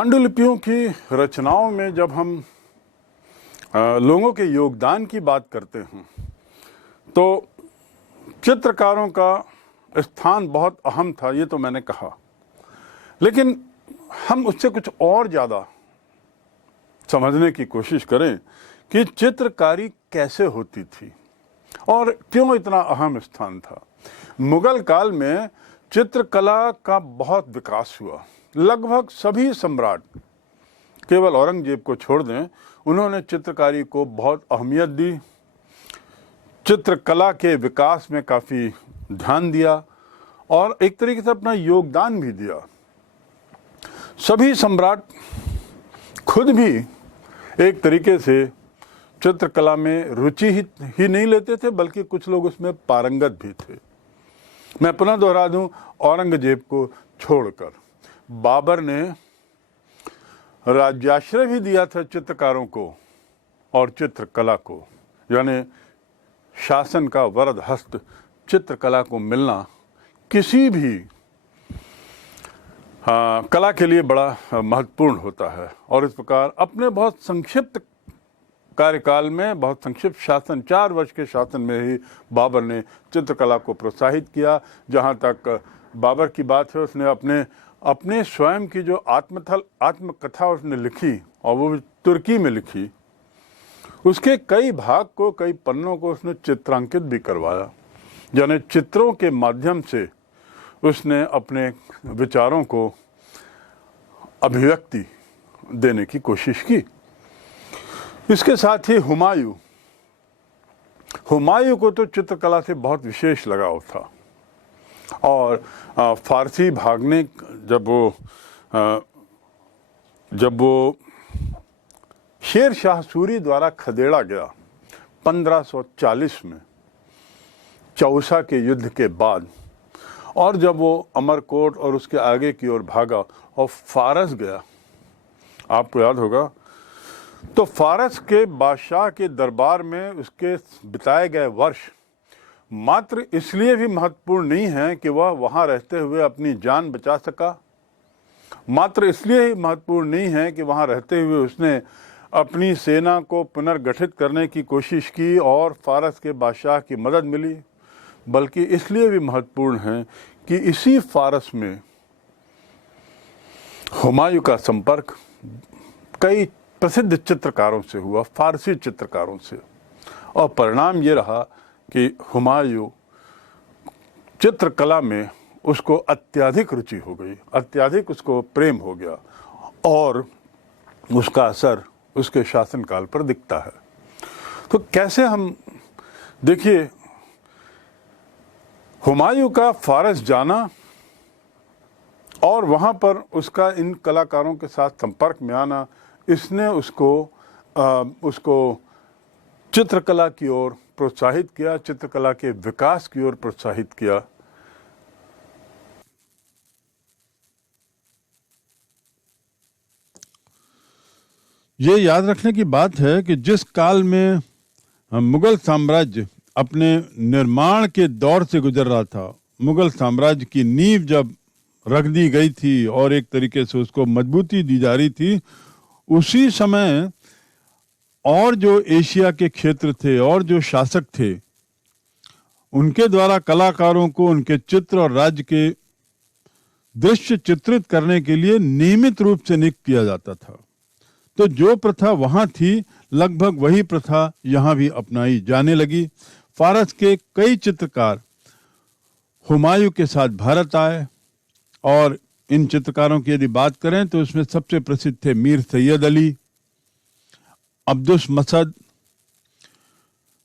पांडुलिपियों की रचनाओं में जब हम लोगों के योगदान की बात करते हैं तो चित्रकारों का स्थान बहुत अहम था, ये तो मैंने कहा। लेकिन हम उससे कुछ और ज़्यादा समझने की कोशिश करें कि चित्रकारी कैसे होती थी और क्यों इतना अहम स्थान था। मुगल काल में चित्रकला का बहुत विकास हुआ। लगभग सभी सम्राट, केवल औरंगजेब को छोड़ दें, उन्होंने चित्रकारी को बहुत अहमियत दी, चित्रकला के विकास में काफ़ी ध्यान दिया और एक तरीके से अपना योगदान भी दिया। सभी सम्राट खुद भी एक तरीके से चित्रकला में रुचि ही नहीं लेते थे, बल्कि कुछ लोग उसमें पारंगत भी थे। मैं पुनः दोहरा दूं, औरंगजेब को छोड़कर बाबर ने राज्याश्रय भी दिया था चित्रकारों को और चित्रकला को, यानी शासन का वरद हस्त चित्रकला को मिलना किसी भी कला के लिए बड़ा महत्वपूर्ण होता है। और इस प्रकार अपने बहुत संक्षिप्त कार्यकाल में, बहुत संक्षिप्त शासन, 4 वर्ष के शासन में ही बाबर ने चित्रकला को प्रोत्साहित किया। जहाँ तक बाबर की बात है, उसने अपने स्वयं की जो आत्मकथा उसने लिखी और वो तुर्की में लिखी, उसके कई भाग को, कई पन्नों को उसने चित्रांकित भी करवाया। यानी चित्रों के माध्यम से उसने अपने विचारों को अभिव्यक्ति देने की कोशिश की। इसके साथ ही हुमायूं को तो चित्रकला से बहुत विशेष लगाव था और फारसी भागने जब वो शेर शाह सूरी द्वारा खदेड़ा गया 1540 में, चौसा के युद्ध के बाद, और जब वो अमरकोट और उसके आगे की ओर भागा और फारस गया, आपको याद होगा, तो फारस के बादशाह के दरबार में उसके बिताए गए वर्ष मात्र इसलिए भी महत्वपूर्ण नहीं है कि वह वहाँ रहते हुए अपनी जान बचा सका, मात्र इसलिए ही महत्वपूर्ण नहीं है कि वहाँ रहते हुए उसने अपनी सेना को पुनर्गठित करने की कोशिश की और फारस के बादशाह की मदद मिली, बल्कि इसलिए भी महत्वपूर्ण है कि इसी फारस में हुमायूं का संपर्क कई प्रसिद्ध चित्रकारों से हुआ, फारसी चित्रकारों से, और परिणाम ये रहा कि हुमायूं चित्रकला में उसको अत्यधिक रुचि हो गई, अत्यधिक उसको प्रेम हो गया और उसका असर उसके शासनकाल पर दिखता है। तो कैसे हम देखिए, हुमायूं का फारस जाना और वहाँ पर उसका इन कलाकारों के साथ संपर्क में आना, इसने उसको चित्रकला की ओर प्रोत्साहित किया, चित्रकला के विकास की ओर प्रोत्साहित किया। ये याद रखने की बात है कि जिस काल में मुगल साम्राज्य अपने निर्माण के दौर से गुजर रहा था, मुगल साम्राज्य की नींव जब रख दी गई थी और एक तरीके से उसको मजबूती दी जा रही थी, उसी समय और जो एशिया के क्षेत्र थे और जो शासक थे, उनके द्वारा कलाकारों को उनके चित्र और राज्य के दृश्य चित्रित करने के लिए नियमित रूप से नियुक्त किया जाता था। तो जो प्रथा वहां थी, लगभग वही प्रथा यहाँ भी अपनाई जाने लगी। फारस के कई चित्रकार हुमायूं के साथ भारत आए और इन चित्रकारों की यदि बात करें तो उसमें सबसे प्रसिद्ध थे मीर सैयद अली, अब्दुस मसद,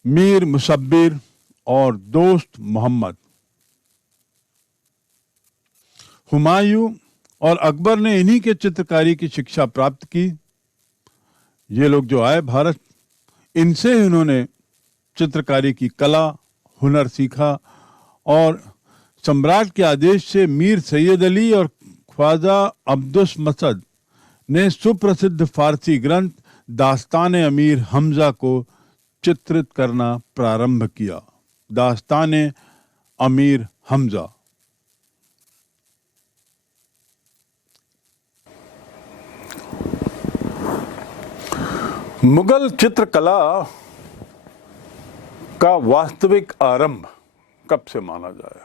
मीर मुसब्बिर और दोस्त मोहम्मद। हुमायूं और अकबर ने इन्हीं के चित्रकारी की शिक्षा प्राप्त की। ये लोग जो आए भारत, इनसे ही उन्होंने चित्रकारी की कला, हुनर सीखा और सम्राट के आदेश से मीर सैयद अली और ख्वाजा अब्दुस मसद ने सुप्रसिद्ध फारसी ग्रंथ दास्तान अमीर हमजा को चित्रित करना प्रारंभ किया। दास्तान अमीर हमजा। मुगल चित्रकला का वास्तविक आरंभ कब से माना जाए?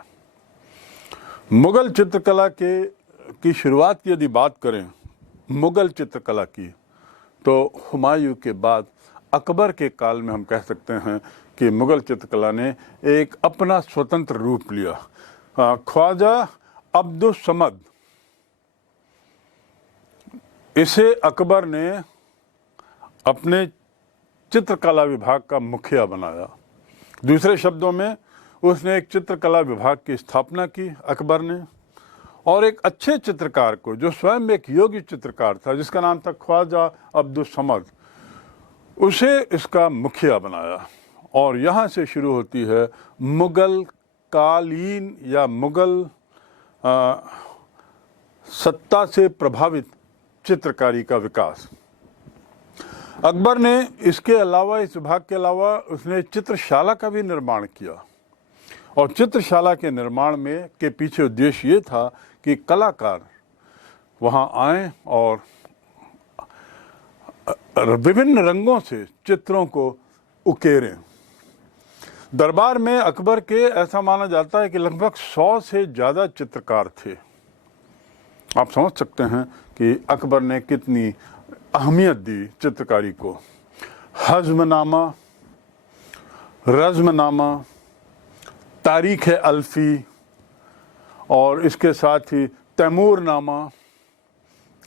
मुगल चित्रकला की शुरुआत की यदि बात करें मुगल चित्रकला की, तो हुमायूं के बाद अकबर के काल में हम कह सकते हैं कि मुगल चित्रकला ने एक अपना स्वतंत्र रूप लिया। ख्वाजा अब्दुल समद, इसे अकबर ने अपने चित्रकला विभाग का मुखिया बनाया। दूसरे शब्दों में उसने एक चित्रकला विभाग की स्थापना की अकबर ने, और एक अच्छे चित्रकार को, जो स्वयं एक योग्य चित्रकार था जिसका नाम था ख्वाजा अब्दुल समद, उसे इसका मुखिया बनाया। और यहाँ से शुरू होती है मुगल कालीन या मुगल सत्ता से प्रभावित चित्रकारी का विकास। अकबर ने इसके अलावा, इस विभाग के अलावा, उसने चित्रशाला का भी निर्माण किया। और चित्रशाला के निर्माण में के पीछे उद्देश्य ये था कि कलाकार वहाँ आएं और विभिन्न रंगों से चित्रों को उकेरें। दरबार में अकबर के ऐसा माना जाता है कि लगभग 100 से ज़्यादा चित्रकार थे। आप समझ सकते हैं कि अकबर ने कितनी अहमियत दी चित्रकारी को। हज़्मनामा, रज़्मनामा, तारीख़ अल्फ़ी, और इसके साथ ही तैमूरनामा,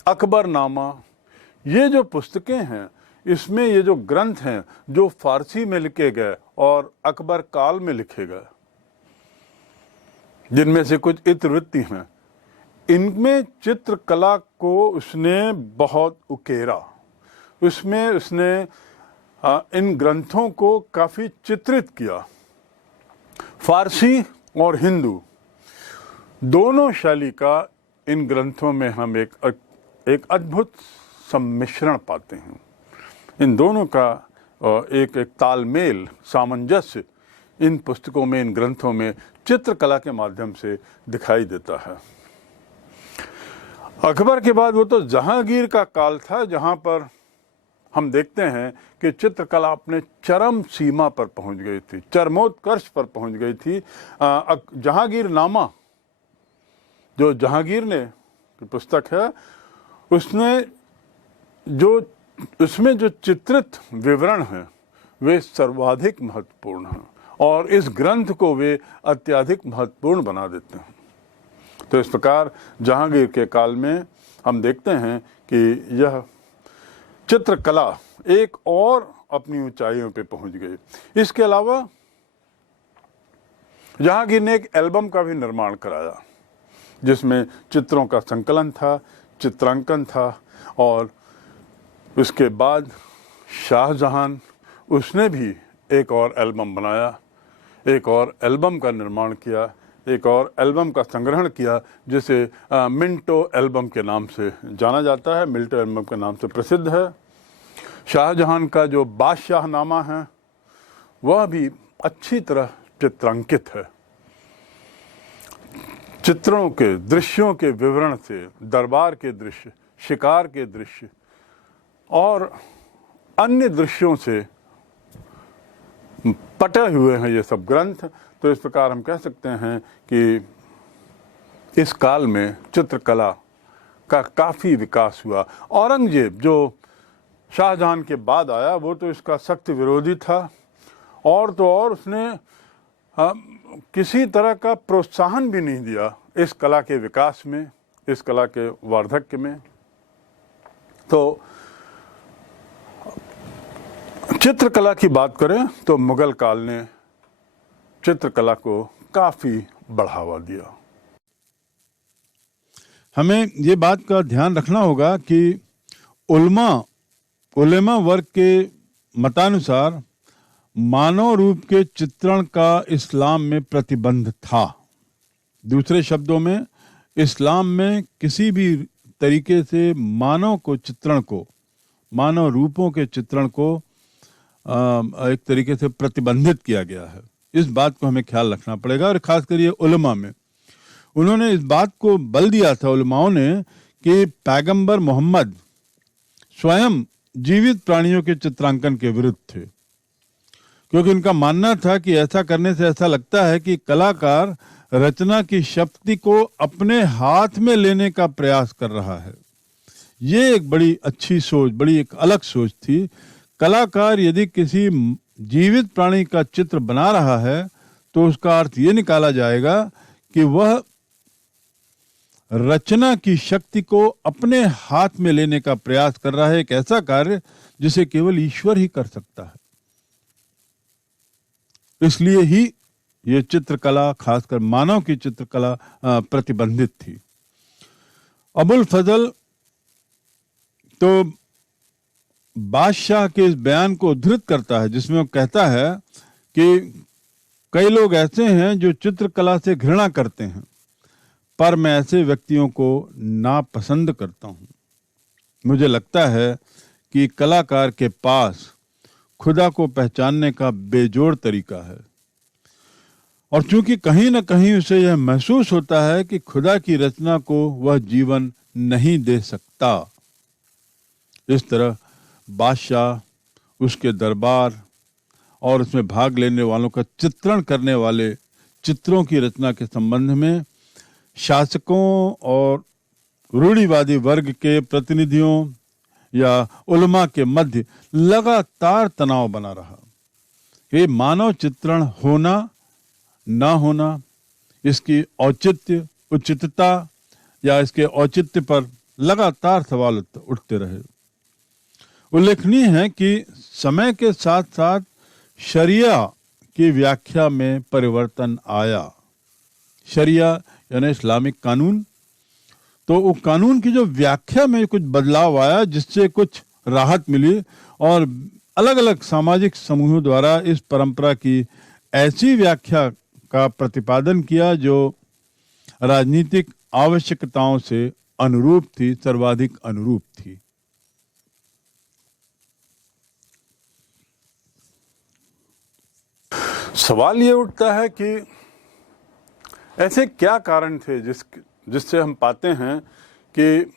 अकबरनामा, ये जो पुस्तकें हैं, इसमें ये जो ग्रंथ हैं जो फ़ारसी में लिखे गए और अकबर काल में लिखे गए, जिनमें से कुछ इतिवृत्ति हैं, इनमें चित्रकला को उसने बहुत उकेरा। उसमें उसने इन ग्रंथों को काफ़ी चित्रित किया। फ़ारसी और हिंदू दोनों शैली का इन ग्रंथों में हम एक अद्भुत सम्मिश्रण पाते हैं। इन दोनों का एक तालमेल, सामंजस्य इन पुस्तकों में, इन ग्रंथों में चित्रकला के माध्यम से दिखाई देता है। अकबर के बाद वो तो जहांगीर का काल था, जहां पर हम देखते हैं कि चित्रकला अपने चरम सीमा पर पहुंच गई थी, चरमोत्कर्ष पर पहुंच गई थी। जहांगीरनामा, जो जहांगीर ने की पुस्तक है, उसमें जो चित्रित विवरण हैं वे सर्वाधिक महत्वपूर्ण हैं, और इस ग्रंथ को वे अत्यधिक महत्वपूर्ण बना देते हैं। तो इस प्रकार जहांगीर के काल में हम देखते हैं कि यह चित्रकला एक और अपनी ऊंचाइयों पे पहुंच गई। इसके अलावा जहांगीर ने एक एल्बम का भी निर्माण कराया, जिसमें चित्रों का संकलन था, चित्रांकन था। और उसके बाद शाहजहां, उसने भी एक और एल्बम बनाया, एक और एल्बम का निर्माण किया, एक और एल्बम का संग्रहण किया, जिसे मिंटो एल्बम के नाम से जाना जाता है, मिंटो एल्बम के नाम से प्रसिद्ध है। शाहजहां का जो बादशाहनामा है वह भी अच्छी तरह चित्रांकित है। चित्रों के, दृश्यों के विवरण से, दरबार के दृश्य, शिकार के दृश्य और अन्य दृश्यों से पटे हुए हैं ये सब ग्रंथ। तो इस प्रकार हम कह सकते हैं कि इस काल में चित्रकला का काफ़ी विकास हुआ। औरंगजेब, जो शाहजहां के बाद आया, वो तो इसका सख्त विरोधी था, और तो और उसने किसी तरह का प्रोत्साहन भी नहीं दिया इस कला के विकास में, इस कला के वार्धक्य में। तो चित्रकला की बात करें तो मुगल काल ने चित्रकला को काफ़ी बढ़ावा दिया। हमें ये बात का ध्यान रखना होगा कि उलेमा वर्ग के मतानुसार मानव रूप के चित्रण का इस्लाम में प्रतिबंध था। दूसरे शब्दों में, इस्लाम में किसी भी तरीके से मानव रूपों के चित्रण को एक तरीके से प्रतिबंधित किया गया है। इस बात को हमें ख्याल रखना पड़ेगा। और खासकर ये उलमा में उन्होंने इस बात को बल दिया था, उलमाओं ने, कि पैगंबर मोहम्मद स्वयं जीवित प्राणियों के चित्रांकन के विरुद्ध थे, क्योंकि उनका मानना था कि ऐसा करने से ऐसा लगता है कि कलाकार रचना की शक्ति को अपने हाथ में लेने का प्रयास कर रहा है। ये एक बड़ी अच्छी सोच, बड़ी एक अलग सोच थी। कलाकार यदि किसी जीवित प्राणी का चित्र बना रहा है तो उसका अर्थ ये निकाला जाएगा कि वह रचना की शक्ति को अपने हाथ में लेने का प्रयास कर रहा है, एक ऐसा कार्य जिसे केवल ईश्वर ही कर सकता है। इसलिए ही ये चित्रकला, खासकर मानव की चित्रकला, प्रतिबंधित थी। अबुल फजल तो बादशाह के इस बयान को उद्धृत करता है जिसमें वो कहता है कि कई लोग ऐसे हैं जो चित्रकला से घृणा करते हैं, पर मैं ऐसे व्यक्तियों को नापसंद करता हूं। मुझे लगता है कि कलाकार के पास खुदा को पहचानने का बेजोड़ तरीका है, और चूंकि कहीं न कहीं उसे यह महसूस होता है कि खुदा की रचना को वह जीवन नहीं दे सकता। इस तरह बादशाह, उसके दरबार और उसमें भाग लेने वालों का चित्रण करने वाले चित्रों की रचना के संबंध में शासकों और रूढ़िवादी वर्ग के प्रतिनिधियों या उलमा के मध्य लगातार तनाव बना रहा। ये मानव चित्रण होना ना होना, इसकी औचित्य, उचितता या इसके औचित्य पर लगातार सवाल उठते रहे। उल्लेखनीय है कि समय के साथ साथ शरिया की व्याख्या में परिवर्तन आया। शरिया यानी इस्लामिक कानून, तो वो कानून की जो व्याख्या में कुछ बदलाव आया जिससे कुछ राहत मिली, और अलग अलग सामाजिक समूहों द्वारा इस परंपरा की ऐसी व्याख्या का प्रतिपादन किया जो राजनीतिक आवश्यकताओं से अनुरूप थी, सर्वाधिक अनुरूप थी। सवाल ये उठता है कि ऐसे क्या कारण थे जिससे हम पाते हैं कि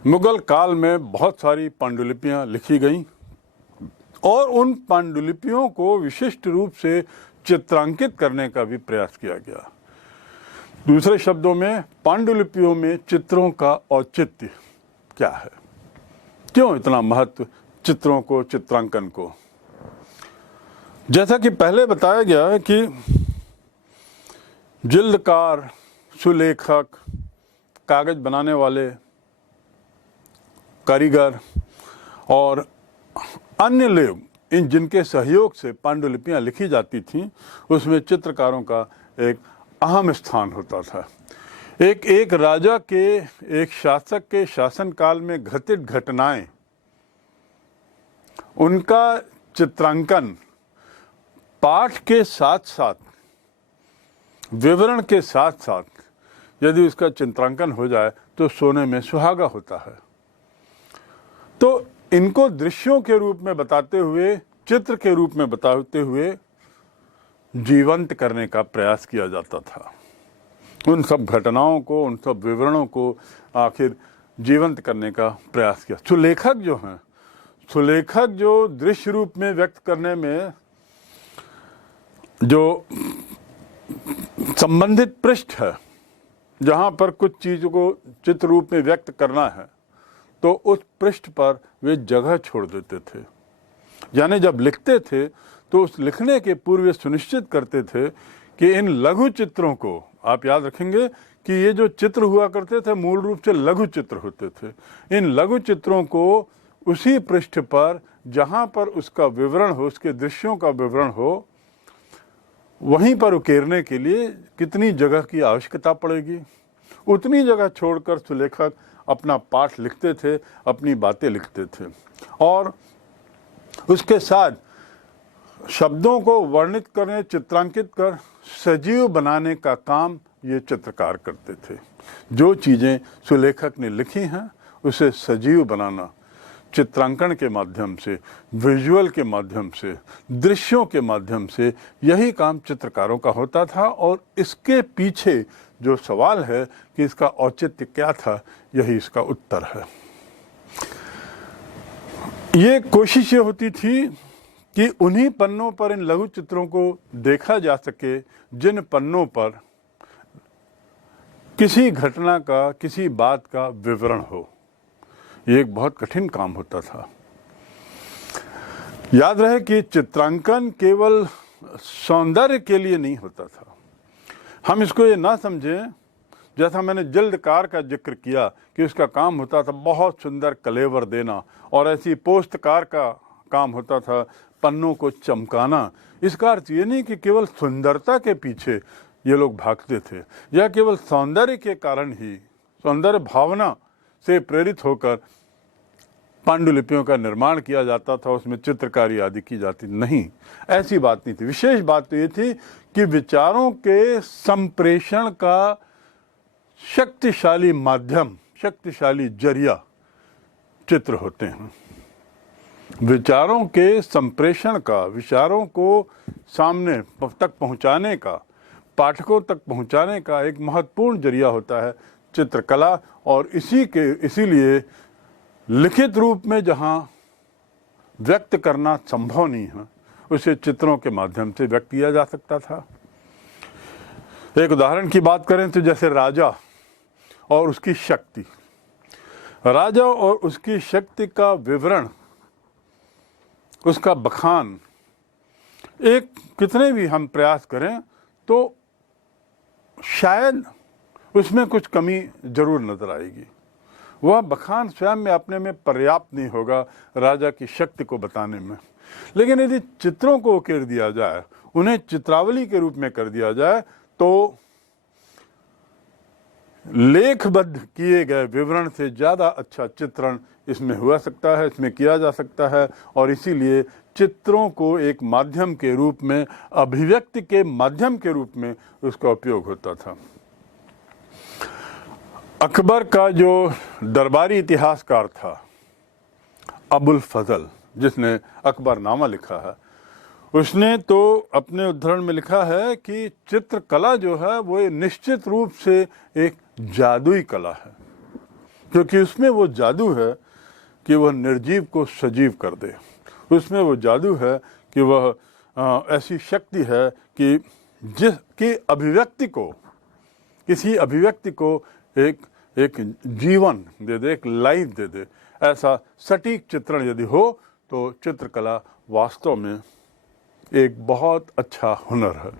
मुगल काल में बहुत सारी पांडुलिपियां लिखी गईं और उन पांडुलिपियों को विशिष्ट रूप से चित्रांकित करने का भी प्रयास किया गया। दूसरे शब्दों में, पांडुलिपियों में चित्रों का औचित्य क्या है? क्यों इतना महत्व चित्रों को, चित्रांकन को? जैसा कि पहले बताया गया है कि जिल्दकार, सुलेखक, कागज बनाने वाले कारीगर और अन्य लोग, इन जिनके सहयोग से पांडुलिपियां लिखी जाती थीं, उसमें चित्रकारों का एक अहम स्थान होता था। एक राजा के, एक शासक के शासनकाल में घटित घटनाएं, उनका चित्रांकन पाठ के साथ साथ, विवरण के साथ साथ यदि उसका चित्रांकन हो जाए तो सोने में सुहागा होता है। तो इनको दृश्यों के रूप में बताते हुए, चित्र के रूप में बताते हुए जीवंत करने का प्रयास किया जाता था। उन सब घटनाओं को, उन सब विवरणों को आखिर जीवंत करने का प्रयास किया। सुलेखक जो हैं, सुलेखक जो दृश्य रूप में व्यक्त करने में जो संबंधित पृष्ठ है, जहां पर कुछ चीजों को चित्र रूप में व्यक्त करना है, तो उस पृष्ठ पर वे जगह छोड़ देते थे। यानी जब लिखते थे तो उस लिखने के पूर्व वे सुनिश्चित करते थे कि इन लघु चित्रों को, आप याद रखेंगे कि ये जो चित्र हुआ करते थे मूल रूप से लघु चित्र होते थे, इन लघु चित्रों को उसी पृष्ठ पर जहां पर उसका विवरण हो, उसके दृश्यों का विवरण हो, वहीं पर उकेरने के लिए कितनी जगह की आवश्यकता पड़ेगी, उतनी जगह छोड़कर सुलेखक अपना पाठ लिखते थे, अपनी बातें लिखते थे, और उसके साथ शब्दों को वर्णित करने, चित्रांकित कर सजीव बनाने का काम ये चित्रकार करते थे। जो चीज़ें सुलेखक ने लिखी हैं उसे सजीव बनाना, चित्रांकन के माध्यम से, विजुअल के माध्यम से, दृश्यों के माध्यम से, यही काम चित्रकारों का होता था। और इसके पीछे जो सवाल है कि इसका औचित्य क्या था, यही इसका उत्तर है। ये कोशिश ये होती थी कि उन्हीं पन्नों पर इन लघु चित्रों को देखा जा सके जिन पन्नों पर किसी घटना का, किसी बात का विवरण हो। ये एक बहुत कठिन काम होता था। याद रहे कि चित्रांकन केवल सौंदर्य के लिए नहीं होता था। हम इसको ये ना समझें, जैसा मैंने जल्दकार का जिक्र किया कि उसका काम होता था बहुत सुंदर कलेवर देना, और ऐसी पोस्टकार का काम होता था पन्नों को चमकाना। इसका अर्थ ये नहीं कि केवल सुंदरता के पीछे ये लोग भागते थे, या केवल सौंदर्य के कारण ही, सौंदर्य भावना से प्रेरित होकर पांडुलिपियों का निर्माण किया जाता था, उसमें चित्रकारी आदि की जाती। नहीं, ऐसी बात नहीं थी। विशेष बात तो ये थी कि विचारों के संप्रेषण का शक्तिशाली माध्यम, शक्तिशाली जरिया चित्र होते हैं। विचारों के संप्रेषण का, विचारों को सामने तक पहुंचाने का, पाठकों तक पहुंचाने का एक महत्वपूर्ण जरिया होता है चित्रकला। और इसीलिए लिखित रूप में जहां व्यक्त करना संभव नहीं है, उसे चित्रों के माध्यम से व्यक्त किया जा सकता था। एक उदाहरण की बात करें तो जैसे राजा और उसकी शक्ति, राजा और उसकी शक्ति का विवरण, उसका बखान, एक कितने भी हम प्रयास करें तो शायद उसमें कुछ कमी जरूर नजर आएगी। वह बखान स्वयं में अपने में पर्याप्त नहीं होगा राजा की शक्ति को बताने में। लेकिन यदि चित्रों को उकेर दिया जाए, उन्हें चित्रावली के रूप में कर दिया जाए, तो लेखबद्ध किए गए विवरण से ज़्यादा अच्छा चित्रण इसमें हुआ सकता है, इसमें किया जा सकता है। और इसीलिए चित्रों को एक माध्यम के रूप में, अभिव्यक्ति के माध्यम के रूप में उसका उपयोग होता था। अकबर का जो दरबारी इतिहासकार था अबुल फजल, जिसने अकबरनामा लिखा है, उसने तो अपने उद्धरण में लिखा है कि चित्रकला जो है वो निश्चित रूप से एक जादुई कला है, क्योंकि उसमें वो जादू है कि वह निर्जीव को सजीव कर दे। उसमें वो जादू है कि वह ऐसी शक्ति है कि जिसकी अभिव्यक्ति को, किसी अभिव्यक्ति को एक जीवन दे दे, एक लाइफ दे दे। ऐसा सटीक चित्रण यदि हो तो चित्रकला वास्तव में एक बहुत अच्छा हुनर है।